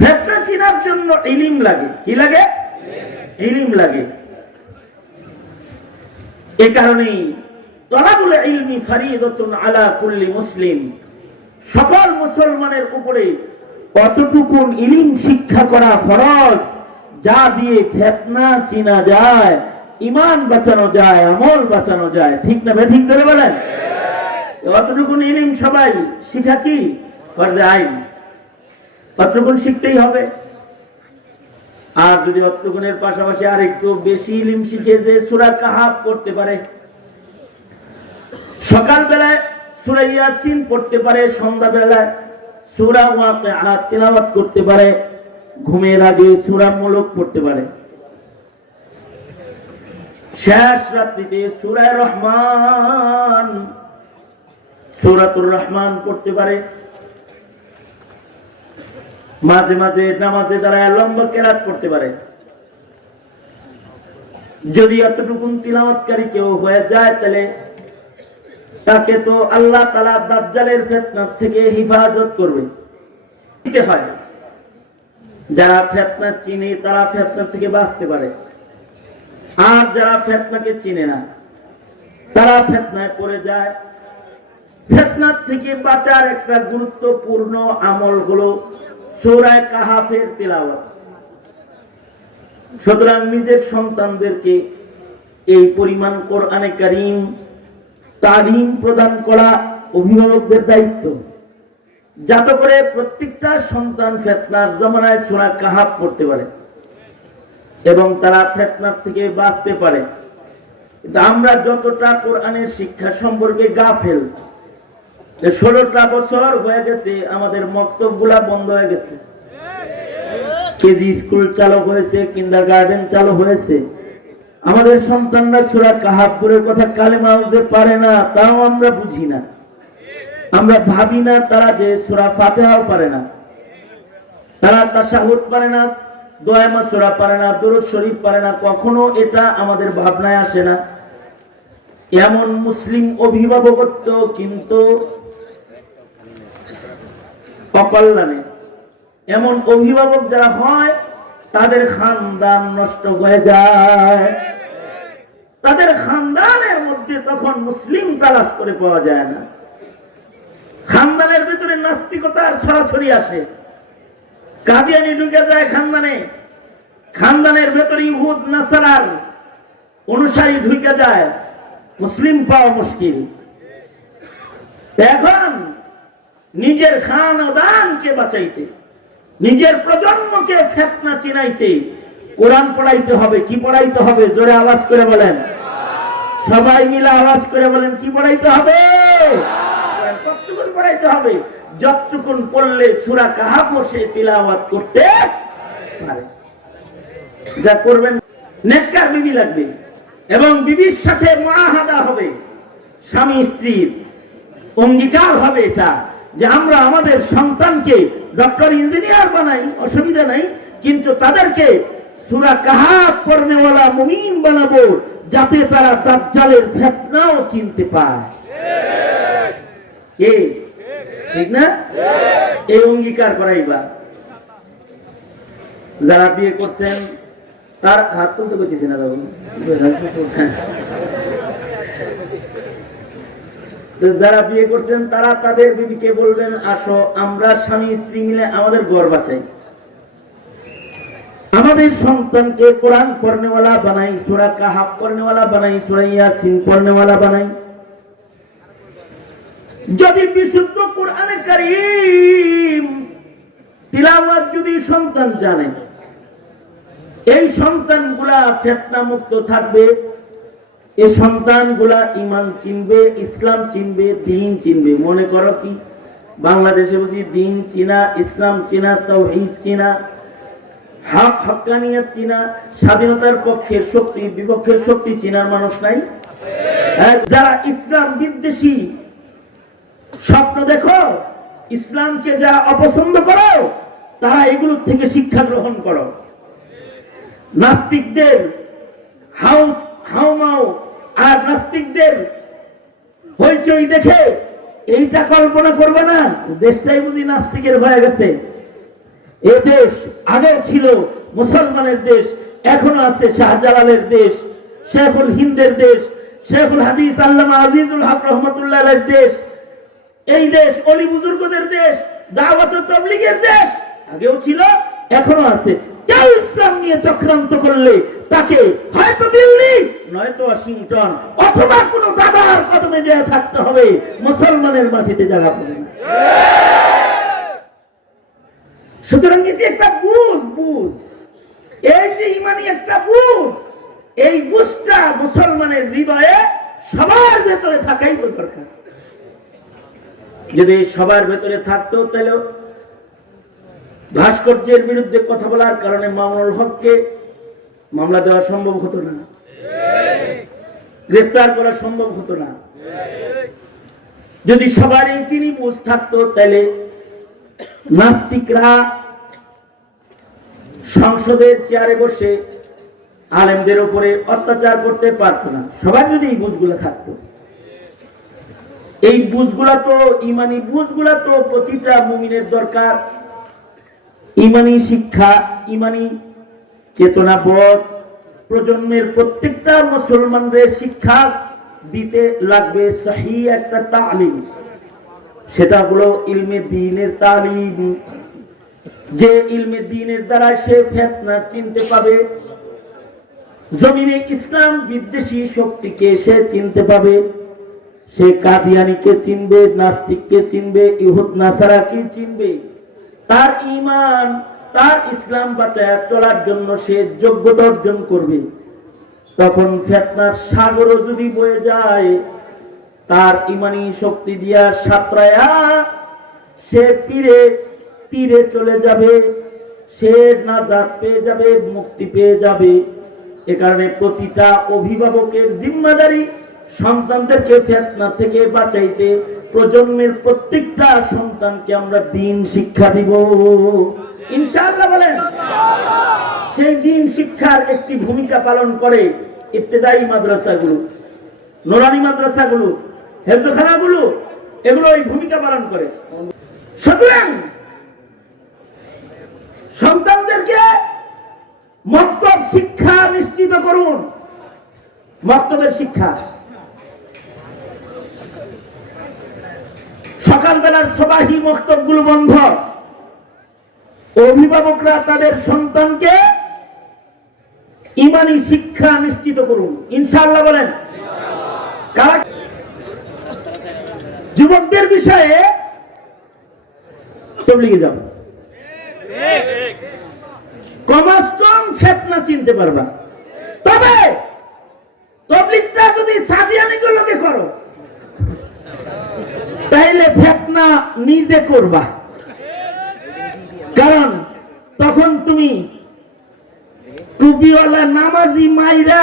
ফেতনা চিনার জন্য ইলিম লাগে। কি লাগে? ইলিম লাগে। এ কারণেই তলাবুল ইলমি ফারিদতুন আলা কুল্লি মুসলিম। সকল মুসলমানের উপরে কতটুকুন ইলিম শিক্ষা করা ফরজ, যা দিয়ে ফেতনা চিনা যায় ইমান বাঁচানো যায়, আমল বাঁচানো যায়। ঠিক না ঠিক ধরে বলেন? অতটুকুন ইলিম সবাই শিখা কি? ফরজে আইন। অতটুকুন শিখতেই হবে। আর যদি অতটুকুনের পাশাপাশি আর একটু বেশি ইলিম শিখে যে সুরা কাহাব করতে পারে সকাল বেলায় সুরা ইয়াসিন পড়তে পারে সন্ধ্যা বেলায় সুরা ওয়াকিআ তেলাওয়াত করতে পারে, ঘুমের আগে সুরা মুলক পড়তে পারে। শেষ রাত্রিতে সূরা রহমান, সূরাতুর রহমান পড়তে পারে। মাঝে মাঝে নামাজে দাঁড়ায় লম্বা কেরাত করতে পারে। যদি এতটুকুন তিলাওয়াতকারী কেউ হয়ে যায়, তাহলে তাকে তো আল্লাহ তালা দাজ্জালের ফেতনার থেকে হিফাজত করবে। হয়। যারা ফেতনা চিনে, তারা ফেতনার থেকে বাঁচতে পারে। আর যারা ফেতনাকে চিনে না, তারা ফেতনায় পড়ে যায়। ফেতনার থেকে বাঁচার একটা গুরুত্বপূর্ণ আমল হলো সৌরায় কাহাফের তেলাওয়াত। সুতরাং নিজের সন্তানদেরকে এই পরিমাণ কোরআনে কারিম তালিম প্রদান করা অভিভাবকদের দায়িত্ব। যাতে করে প্রত্যেকটা সন্তান ফেতনার জমানায় সোনা কাহাব করতে পারে এবং তারা ফেতনার থেকে বাঁচতে পারে। আমরা যতটা কোরআনের শিক্ষা সম্পর্কে গা গাফেল ষোলোটা বছর হয়ে গেছে, আমাদের মক্তব বন্ধ হয়ে গেছে। কেজি স্কুল চালু হয়েছে কিন্ডার গার্ডেন চালু হয়েছে। আমাদের সন্তানরা সুরা কাহাবুরের কথা কালেমা যে পারে না, তাও আমরা বুঝি না। আমরা ভাবি না তারা যে সুরা ফাতেহাও পারে না। তারা তাশাহুদ পারে না, দয়ামা সুরা পারে না, দরুদ শরীফ পারে না, কখনো এটা আমাদের ভাবনায় আসে না। এমন মুসলিম অভিভাবকত্ব কিন্তু অকল্যাণে এমন অভিভাবক যারা হয়, তাদের খানদান নষ্ট হয়ে যায়। তাদের খানদানের মধ্যে তখন মুসলিম তালাশ করে পাওয়া যায় না। খানদানের ভিতরে নাস্তিকতার ছড়াছড়ি আসে। কাদিয়ানি ঢুকে যায় খানদানে। খানদানের ভেতরে ইহুদ, নাসারার অনুসারী ঢুকে যায়। মুসলিম পাওয়া মুশকিল। এখন নিজের খান দানকে বাঁচাইতে, নিজের প্রজন্মকে ফেতনা চিনাইতে কোরআন পড়াইতে হবে, কি পড়াইতে হবে? জোরে আওয়াজ করে বলেন। সবাই মিলে আওয়াজ করে বলেন, কি পড়াইতে হবে? পড়াইতে হবে, যতটুকুন পড়লে সুরা কাহা সে তিলাওয়াত করতে পারে। যা করবেন, নেককার বিবি লাগবে এবং বিবির সাথে মহাহাদা হবে, স্বামী স্ত্রীর অঙ্গীকার হবে এটা। যে আমরা আমাদের সন্তানকে ডক্টর ইঞ্জিনিয়ার বানাই, অসুবিধা নাই, কিন্তু তাদেরকে সুরা কাহাত পড়নেওয়ালা মুমিন বানাবো, যাতে তারা দাজ্জালের ফেতনাও চিনতে পায়। কে? ঠিক না? এই অঙ্গীকার করাইবা? যারা বিয়ে করছেন, তার হাত তুলতে করতেছি না যারা বিয়ে করছেন, তারা তাদের বিবিকে বলবেন, আসো, আমরা স্বামী, স্ত্রী মিলে আমাদের ঘর বাঁচাই। আমাদের সন্তানকে কোরআন পড়নেওয়ালা বানাই, সুরা কাহাব পড়নেওয়ালা বানাই, সুরা ইয়াসিন পড়নেওয়ালা বানাই। যদি বিশুদ্ধ কোরআনে কারীম তিলাওয়াত যদি সন্তান জানে, এই সন্তানগুলা ফেতনা মুক্ত থাকবে। এই সন্তানগুলা ইমান চিনবে ইসলাম চিনবে দিন চিনবে। মনে করো কি? বাংলাদেশে বুঝি দিন চিনা ইসলাম চিনা তৌহিদ চিনা হক হকানিয়ত চিনা স্বাধীনতার পক্ষের শক্তি বিপক্ষের শক্তি চিনার মানুষ নাই? হ্যাঁ, যারা ইসলাম বিদ্বেষী স্বপ্ন দেখো ইসলামকে যারা অপছন্দ করো তারা এগুলোর থেকে শিক্ষা গ্রহণ করো। নাস্তিকদের হাউ হাউমাউ আর নাস্তিকদের হইচই দেখে এইটা কল্পনা করবে না দেশটাই বুঝি নাস্তিকের হয়ে গেছে। এ দেশ আগেও ছিল মুসলমানের দেশ, এখনও আছে শাহজালালের দেশ, শেখুল হিন্দের দেশ, শেখুল হাদিস, আল্লামা আজিজুল হক রহমতুল্লাহ দেশ। এই দেশ অলি বুজুর্গদের দেশ, দাওয়াত তবলিগের দেশ আগেও ছিল, এখনও আছে। কেউ ইসলাম নিয়ে চক্রান্ত করলে তাকে হয়তো দিল্লি নয়তো ওয়াশিংটন অথবা কোন দাদার কদমে থাকতে হবে, মুসলমানের মাটিতে জায়গা সুতরাং এটি একটা বুঝ বুঝ। এই যে ইমানি একটা বুঝ, এই বুঝটা মুসলমানের হৃদয়ে সবার ভেতরে থাকাই তো দরকার। যদি সবার ভেতরে থাকতো, তাহলে ভাস্কর্যের বিরুদ্ধে কথা বলার কারণে মামুনুল হককে মামলা দেওয়া সম্ভব হতো না। গ্রেফতার করা সম্ভব হতো না। যদি সবারই তিনি বুঝ থাকতো, তাহলে নাস্তিকরা সংসদের চেয়ারে বসে আলেমদের উপরে অত্যাচার করতে পারত না। সবার যদি এই বুঝগুলো থাকতো। এই বুঝগুলা তো, ইমানি বুঝগুলা তো প্রতিটা মুমিনের দরকার। ইমানি শিক্ষা, ইমানি চেতনাবোধ প্রজন্মের প্রত্যেকটা মুসলমানদের শিক্ষা দিতে লাগবে সহি একটা তালিম। সেটা হলো ইলমে দিনের তালিম। যে ইলমে দিনের দ্বারা সে ফেতনা চিনতে পাবে। জমিনে ইসলাম বিদ্বেষী শক্তিকে সে চিনতে পাবে। সে কাদিয়ানিকে চিনবে, নাস্তিককে চিনবে, ইহুদ, নাসারাকে চিনবে। তার ইমান তার ইসলাম বাঁচায় চলার জন্য সে যোগ্যতা অর্জন করবে। তখন ফেতনার সাগরও যদি বয়ে যায়, তার ইমানি শক্তি দিয়া সাঁতরায়া সে তীরে তীরে চলে যাবে। সে নাজাত পেয়ে যাবে, মুক্তি পেয়ে যাবে। এ কারণে প্রতিটা অভিভাবকের জিম্মাদারি সন্তানদেরকে ফেতনা থেকে বাঁচাইতে প্রজন্মের প্রত্যেকটা সন্তানকে আমরা দিন শিক্ষা দিব। ইনশাআল্লাহ বলেন, সেই দিন শিক্ষার একটি ভূমিকা পালন করে ইবতেদায়ী মাদ্রাসাগুলো নোরানি মাদ্রাসাগুলো, হেফজখানাগুলো, এগুলো এই ভূমিকা পালন করে। সুতরাং সন্তানদেরকে মক্তব শিক্ষা নিশ্চিত করুন। মক্তবের শিক্ষা। সকালবেলার সবাহি মক্তবগুলো বন্ধ। অভিভাবকরা তাদের সন্তানকে ইমানি শিক্ষা নিশ্চিত করুন। ইনশাআল্লাহ বলেন। যুবকদের বিষয়ে তবলিগে যাব কমাস কম ফেতনা চিনতে পারবা। তবে তবলিগটা যদি সাদিয়ানি গুলোকে করো, তাইলে ফেতনা নিজে করবা। কারণ তখন তুমি টুপিওয়ালা নামাজি মাইরা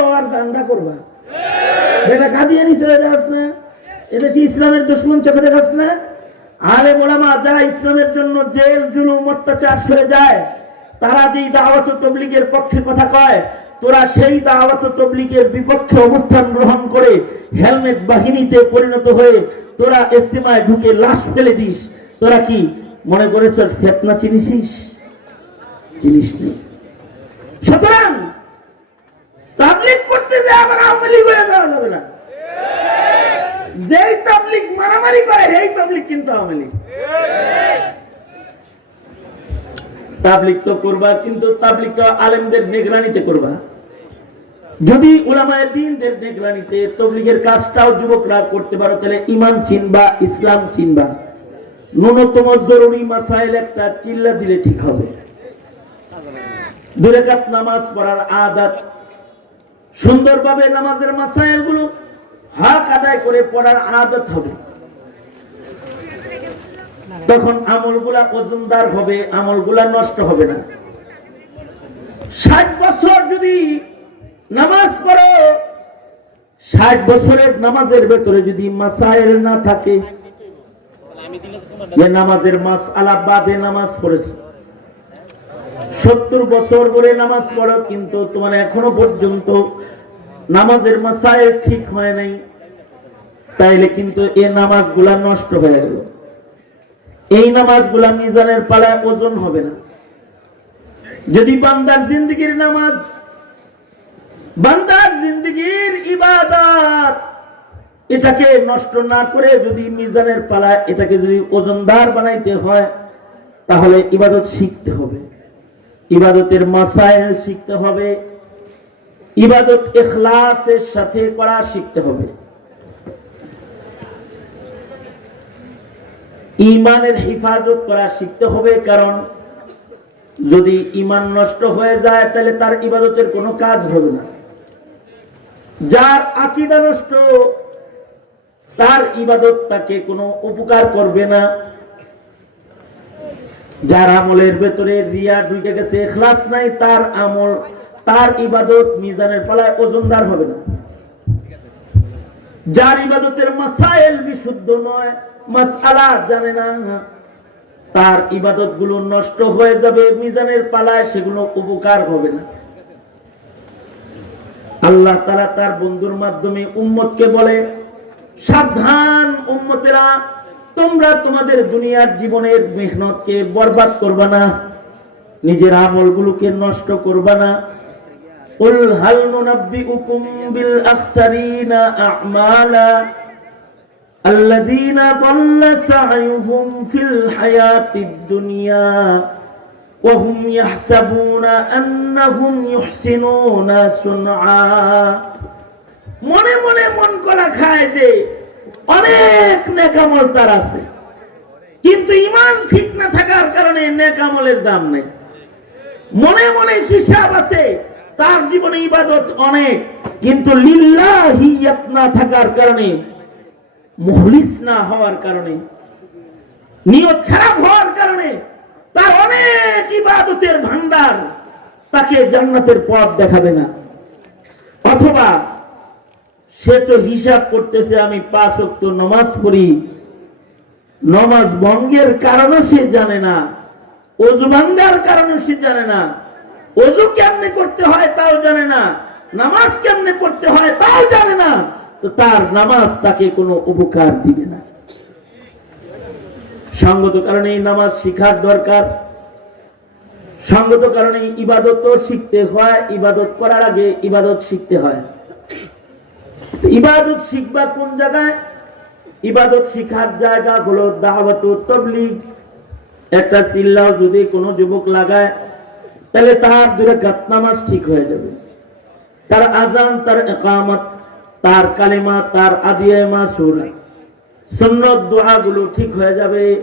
হওয়ার করবা। যাস না? ইসলামের দুশ্মন চোখে দেখাস না? আরে যারা ইসলামের জন্য জেল, জুলুম, অত্যাচার সরে যায়, তারা যেই দাওয়াত তবলিগের পক্ষে কথা কয়, তোরা সেই দাওয়াত তবলিগের বিপক্ষে অবস্থান গ্রহণ করে হেলমেট বাহিনীতে পরিণত হয়ে তোরা ইস্তেমায় ঢুকে লাশ ফেলে দিস। তোরা কি মনে করেছ ফেতনা চিনিসিস? চিনিস নেই সুতরাং, তাবলিগ করতে যে আবার হয়ে যাওয়া যাবে না। যেই তাবলিগ মারামারি করে এই তাবলিগ কিন্তু আওয়ামী লীগ। তাবলিগ তো করবা, কিন্তু তাবলিগটা আলেমদের নিগরানিতে করবা। যদি উলামায়ে দিনদের নিগরানিতে তবলিগের কাজটাও যুবকরা করতে পারো, তাহলে ইমান চিনবা, ইসলাম চিনবা। ন্যূনতম জরুরি মাসাইল একটা চিল্লা দিলে ঠিক হবে। দুরেকাত নামাজ পড়ার আদাত, সুন্দরভাবে নামাজের মাসাইলগুলো হক আদায় করে পড়ার হবে। তখন আমলগুলা ওজনদার হবে, আমলগুলা নষ্ট হবে না। ষাট বছর যদি নামাজ পড়ো, ষাট বছরের নামাজের ভেতরে যদি মাসাইল না থাকে যে নামাজের মাস আলা বাদে নামাজ পড়েছো। সত্তর বছর ধরে নামাজ পড়ো, কিন্তু তোমার এখনও পর্যন্ত নামাজের মাসাইল ঠিক হয় নাই। তাইলে কিন্তু এ নামাজগুলা নষ্ট হয়ে গেল। এই নামাজগুলা মিজানের পালায় ওজন হবে না। যদি বান্দার জিন্দগির নামাজ, বান্দার জিন্দগির ইবাদত এটাকে নষ্ট না করে যদি মিজানের পালায় এটাকে যদি ওজনদার বানাইতে হয়, তাহলে ইবাদত শিখতে হবে। ইবাদতের মাসাইল শিখতে হবে। ইবাদত ইখলাসের সাথে করা শিখতে হবে। ইমানের হেফাজত করা শিখতে হবে, কারণ যদি ইমান নষ্ট হয়ে যায়, তাহলে তার ইবাদতের কোনো কাজ হবে না। যার আকিদা নষ্ট তার ইবাদত তাকে কোনো উপকার করবে না। যার আমলের ভেতরে রিয়া ঢুকে গেছে এখলাস নাই, তার আমল, তার ইবাদত মিজানের পালায় ওজনদার হবে না। যার ইবাদতের মাসাইল বিশুদ্ধ নয়, মাসআলা জানে না, তার ইবাদতগুলো নষ্ট হয়ে যাবে, মিজানের পালায় সেগুলো উপকার হবে না। আল্লাহ তারা তার বন্ধুর মাধ্যমে উম্মতকে বলে সাবধান উম্মতেরা, তোমরা তোমাদের দুনিয়ার জীবনের মেহনতকে বরবাদ করবা না, নিজের আমলগুলোকে নষ্ট করবা না। উল হাল নুনাব্বিউকুম বিল আখসারিনা আমালা الذين ضل سعيهم في الحياة الدنيا وهم يحسبون أنهم يحسنون صنعا মনে মনে মন করা খায় যে অনেক নেকামল তার আছে। কিন্তু ইমান ঠিক না থাকার কারণে নেকামলের দাম নেই। মনে মনে হিসাব আছে, তার জীবনে ইবাদত অনেক, কিন্তু লিল্লাহিয়াত না থাকার কারণে, মুখলিস না হওয়ার কারণে, নিয়ত খারাপ হওয়ার কারণে, তার অনেক ইবাদতের ভান্ডার তাকে জান্নাতের পথ দেখাবে না। অথবা সে তো হিসাব করতেছে, আমি পাঁচ অক্ত নমাজ পড়ি। নমাজ ভঙ্গের কারণও সে জানে না, অজু ভাঙ্গার কারণে সে জানে না। অজু কেমনে করতে হয় তাও জানে না, নামাজ কেমনে পড়তে হয় তাও জানে না। তো তার নামাজ তাকে কোনো উপকার দিবে না। সঙ্গত কারণে নামাজ শিখার দরকার। সঙ্গত কারণে ইবাদত শিখতে হয়, ইবাদত করার আগে ইবাদত শিখতে হয়। ইবাদত শিখবা কোন জায়গায়? ইবাদত শিখার জায়গা হলো দাওয়াত তবলিগ। একটা চিল্লাও যদি কোনো যুবক লাগায়, তাহলে তার দূরে নামাজ ঠিক হয়ে যাবে। তার আজান তার একামত তার কালেমা, তার আদিয়ামা, সুর। সুন্নত দোয়া গুলো ঠিক হয়ে যাবে।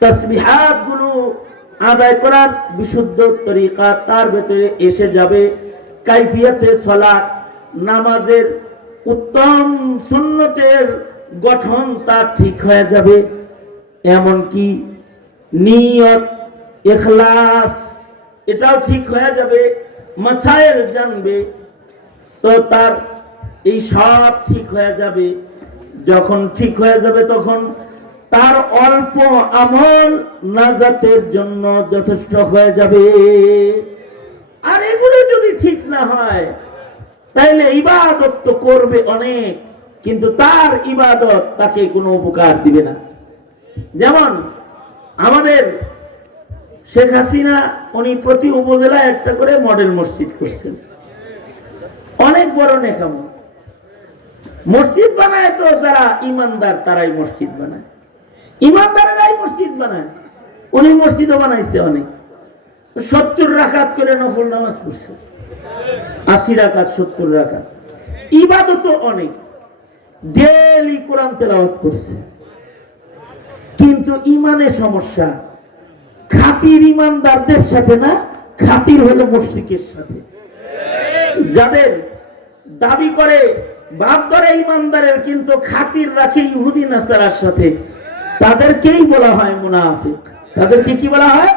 তসবিহাতগুলো আদায় করার বিশুদ্ধ তরিকা তার ভেতরে এসে যাবে। কাইফিয়াতে সলাৎ নামাজের উত্তম সুন্নতের গঠন তার ঠিক হয়ে যাবে। এমনকি নিয়ত, এখলাস, এটাও ঠিক হয়ে যাবে মাসাইল জানবে। তো তার এই সব ঠিক হয়ে যাবে। যখন ঠিক হয়ে যাবে তখন তার অল্প আমল নাজাতের জন্য যথেষ্ট হয়ে যাবে। আর এগুলো যদি ঠিক না হয় তাইলে ইবাদত তো করবে অনেক, কিন্তু তার ইবাদত তাকে কোনো উপকার দিবে না। যেমন আমাদের শেখ হাসিনা, উনি প্রতি উপজেলায় একটা করে মডেল মসজিদ করছেন। অনেক বড় নেকাম। মসজিদ বানায় তো যারা ইমানদার, তারাই মসজিদ বানায়। ইমানদারেরাই মসজিদ বানায়। উনি মসজিদও বানাইছে অনেক। সত্তর রাখাত করে নফল নামাজ পড়ছে। আশি রাখাত সত্তর রাখাত ইবাদত অনেক। ডেলি কোরআন তেলাওয়াত করছে। কিন্তু ইমানের সমস্যা। খাতির ইমানদারদের সাথে না, খাতির হলো মুশরিকের সাথে। যাদের দাবি করে, বাপ ধরে ইমানদারের, কিন্তু খাতির রাখে ইহুদি নাসারার সাথে, তাদেরকেই বলা হয় মুনাফিক। তাদেরকে কি বলা হয়?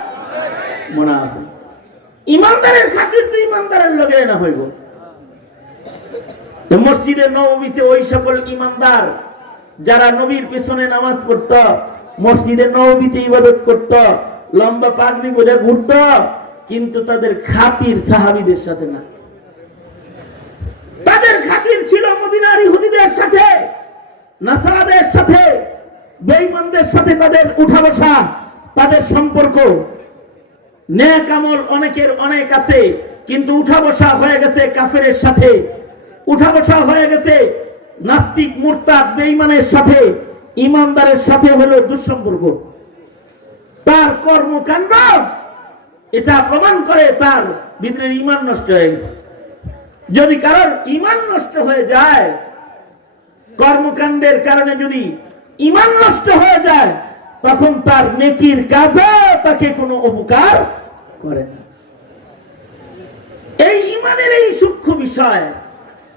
মুনাফিক। ইমানদারের খাতির তো ইমানদারের লগে না হইব। মসজিদে নবমীতে ওই সকল ইমানদার যারা নবীর পেছনে নামাজ পড়ত, মসজিদে নবমীতে ইবাদত করত, লম্বা পাগড়ি বলে ঘুরত, কিন্তু তাদের খাতির সাহাবিদের সাথে না। তাদের খাতির ছিল মদিনার ইহুদিদের সাথে, নাসারাদের সাথে, বেঈমানদের সাথে তাদের উঠা বসা, তাদের সম্পর্ক। ন্যাক আমল অনেকের অনেক আছে, কিন্তু উঠা বসা হয়ে গেছে কাফেরের সাথে। উঠা বসা হয়ে গেছে নাস্তিক, মুরতাদ, বেঈমানের সাথে ইমানদারের সাথে হলো দুঃসম্পর্ক। তার কর্মকাণ্ড, এটা প্রমাণ করে তার ভিতরের ইমান নষ্ট হয়ে গেছে। যদি কারোর ইমান নষ্ট হয়ে যায়, কর্মকাণ্ডের কারণে যদি ইমান নষ্ট হয়ে যায় তখন তার নেকির কাজও তাকে কোনো উপকার করে না। এই ইমানের এই সূক্ষ্ম বিষয়,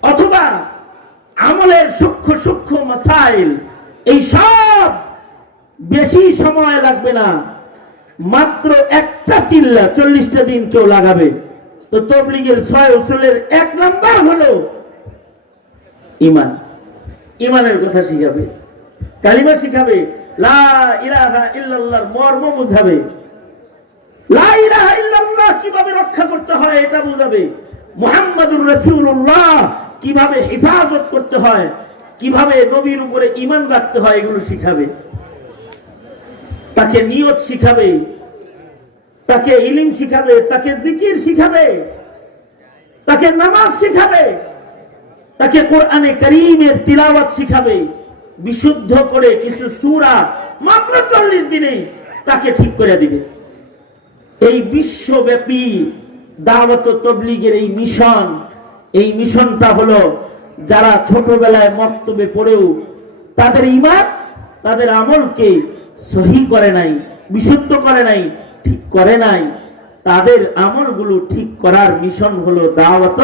অথবা আমলের সূক্ষ্ম সূক্ষ্ম মাসাইল, এই সব বেশি সময় লাগবে না। মাত্র একটা চিল্লা চল্লিশটা দিন কেউ লাগাবে। তো তবলিগের ছয় উসুলের এক নাম্বার হলো ইমান। ইমানের কথা শিখাবে, কালিমা শিখাবে মর্ম বুঝাবে। কীভাবে রক্ষা করতে হয় এটা বুঝাবে। কীভাবে হেফাজত করতে হয়, কীভাবে নবীর উপরে ঈমান রাখতে হয়, এগুলো শিখাবে। তাকে নিয়ত শিখাবে, তাকে ইলিম শিখাবে, তাকে জিকির শিখাবে, তাকে নামাজ শিখাবে, তাকে কোরআনে করিমের তিলাওয়াত শিখাবে। বিশুদ্ধ করে কিছু সূরা মাত্র চল্লিশ দিনে তাকে ঠিক করে দিবে এই বিশ্বব্যাপী দাওয়াত তবলিগের এই মিশন, এই মিশনটা হলো যারা ছোটবেলায় মক্তবে পড়েও তাদের ইমান, তাদের আমলকে সহি করে নাই, বিশুদ্ধ করে নাই, ঠিক করে নাই, তাদের আমলগুলো ঠিক করার মিশন হলো দাওয়াত।